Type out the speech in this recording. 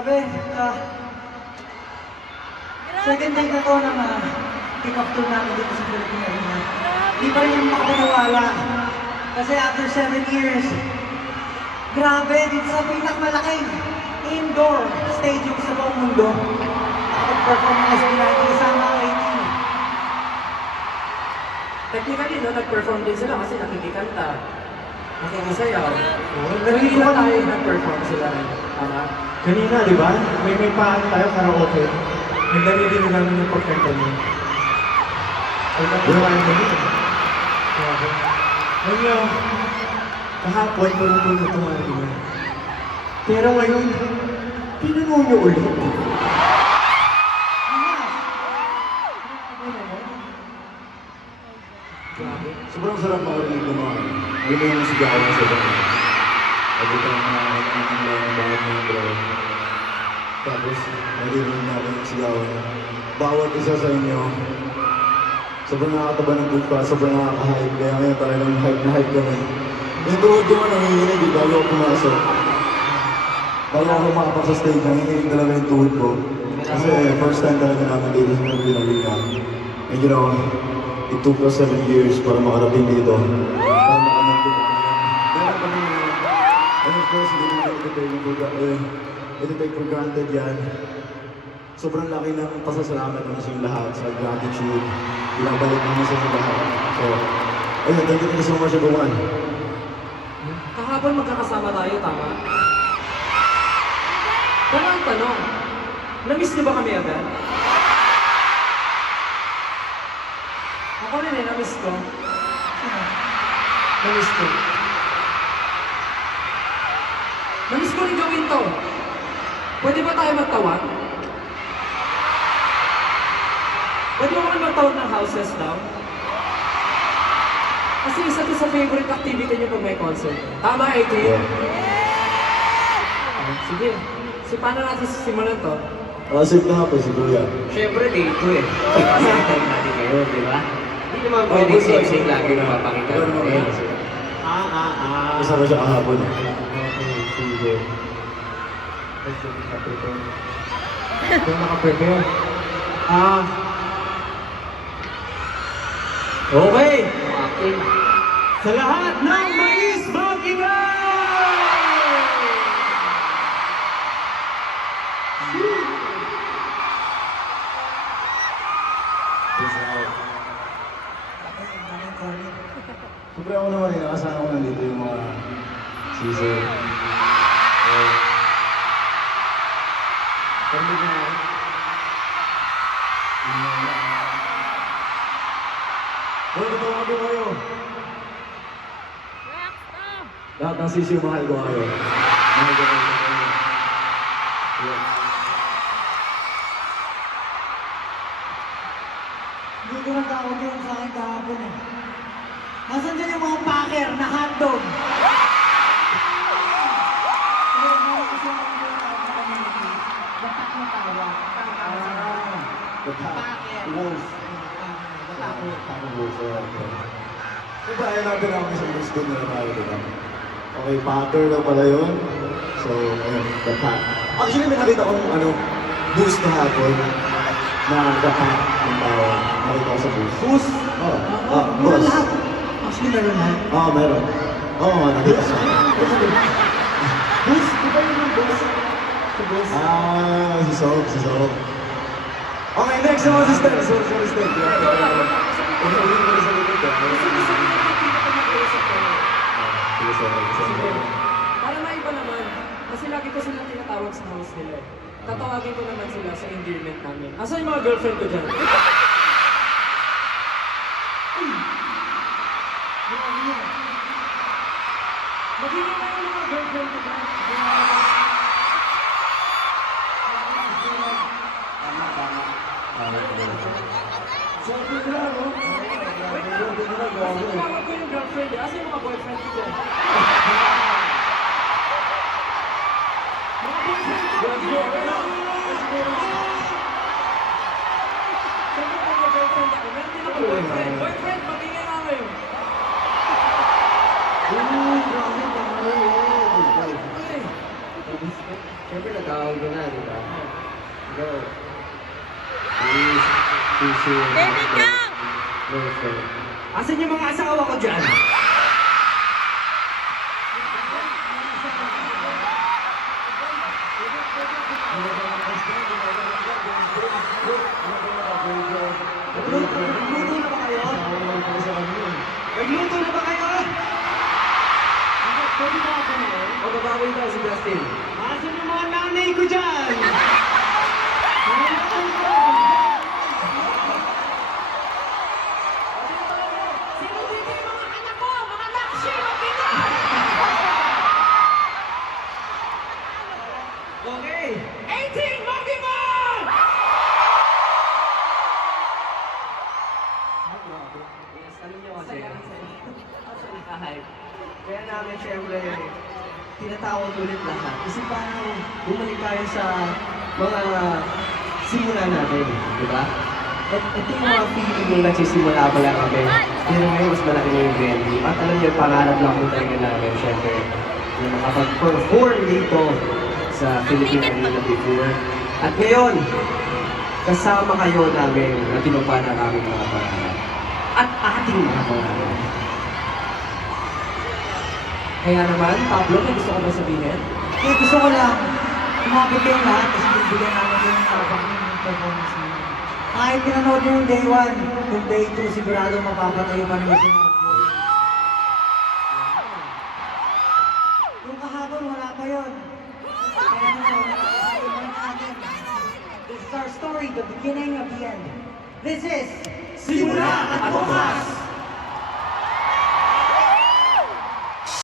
Grabe, second day na to ng pick-up tour namin dito sa Philippine Arena. Di pa rin yung makapaniwala. Kasi after 7 years, grabe, dito sa pinakamalaking indoor stadium sa buong mundo. Nakapag-perform ng SB19 kasama ang 18. Technically, no, nag-perform din sila kasi nakikikanta. Nakikisayaw. Narinig Kanina ko tayo kanina. nag-perform sila rin. Tama? Kanina, di ba? May paano tayo karaoke. Nagdarinig namin yung pagkanta niyo. Ay, nakuhaan ko yun. Ngayon, kahapon, puno-puno ito mga ina. Pero ngayon, pinuno niyo ulit. Sobrang sarap makarinig ng mga, alam mo yung sigawan sa bawat. Pagkita ng mga bawat membro. Tapos, narinig natin yung sigawan. Bawat isa sa inyo, sobrang nakakataba ng buka, sobrang nakaka-hype. Kaya ngayon talagang hype na hype kami. Yung tuhod ko nga nanginginig, bago ako pumasok. Bago ako makapak sa stage, nanginginig talaga yung tuhod ko. Kasi first time talaga namin dito sa Philippine Arena. And you know, it took us 7 years para makarating dito. Para makamit ko. Kaya kami, and of course, hindi naman ito take for granted yan. Sobrang laki ng pasasalamat naman sa lahat, sa gratitude. Pinabalik naman sa inyo lahat. So, ayun, thank you so much everyone. Kahapon magkakasama tayo, tama? Pero ang tanong, na-miss niyo ba kami agad? Ako rin eh, na-miss ko. Na-miss ko. Na-miss ko rin gawin to. Pwede ba tayo magtawag? Pwede ba kami magtawag ng houses daw? Kasi isa to sa favorite activity niyo pag may concert. Tama, AT? Sige. So, paano natin sisimulan to? Safe na nga po si Kuya. Siyempre dito eh. Pakita natin kayo, di ba? Hindi naman pwede sexy lagi na mapakita natin. Kasama siya kahapon. Sige. Kung naka-prepare. Okay! Okay. Sa lahat ng mais bagingay! Siyempre ako naman eh, nakasama ko nandito yung mga sisi. Pwede ko na. Pwede ko ako kayo. Lahat ng sisi, mahal ko kayo. Mahal ko kayo. Yeah. Hindi ko nagkakot yung sa akin kahapon eh. Nasaan dyan yung mga packer na hotdog? Batak na tawa. Wolf. Diba, ayaw natin ako isang gusto na tayo, diba? Okay, packer lang pala yun. So, ayun, the pack. Actually, may nakita akong boost na hapon na the pack ng tawag. Nakita ko sa boost. Bus. Oo. Meron Boss. lahat. Actually, meron lahat. Oo, meron. Oo, nakita ko. Bus, di ba yun yung bus? Sa bus. Si Sob, si Sob. Okay, next naman si Steph. Sorry, Steph. Ulit ko rin sa likod. Sige, sorry. Para maiba naman, kasi lagi ko silang tinatawag sa house nila eh. Tatawagin ko naman sila sa endearment namin. Asan yung mga girlfriend ko dyan? Magiging na yung mga girlfriend ko dyan. Sorry na, no? Kasi tawag ko yung girlfriend eh. Asan yung mga boyfriend ko dyan? Mga boyfriend ko dyan! Siyempre pag may girlfriend ako, meron din ako boyfriend. Boyfriend, magiging namin! Siyempre nagkakawag ko na, di kasi... Baby Kang! Asan yung mga asawa ko dyan? Nagluto na ba kayo? Nagluto na ba kayo? O, babawi tayo si Justin. Asan yung mga nanay ko dyan? Sino dito yung mga anak ko? Mga nakshi! Mabina! Okay. 18! Pokemon! Yes, ano nyo kasi? Kahit. Kaya namin syempre tinatawag ulit lahat. Kasi parang bumalik tayo sa mga simula natin, di ba? At ito yung mga feeling nung nagsisimula pa lang kami. Pero ngayon mas malaki na yung venue. At alam niyo, pangarap lang po tayo namin, syempre, na makapag-perform dito sa Philippine Arena before. At ngayon, kasama kayo namin na tinupad ang aming mga pangarap. At ating mga pangarap. Kaya naman, Pablo, may gusto ko ba sabihin? Eh, gusto ko lang, umabot yung lahat kasi bibigyan namin yung ng performance niyo. Kahit pinanood nyo yung day 1, yung day 2, sigurado mapapatayo pa naman yung yung kahapon, wala pa yun. Kaya naman, natin. This is our story, the beginning of the end. This is Simula at Bukas!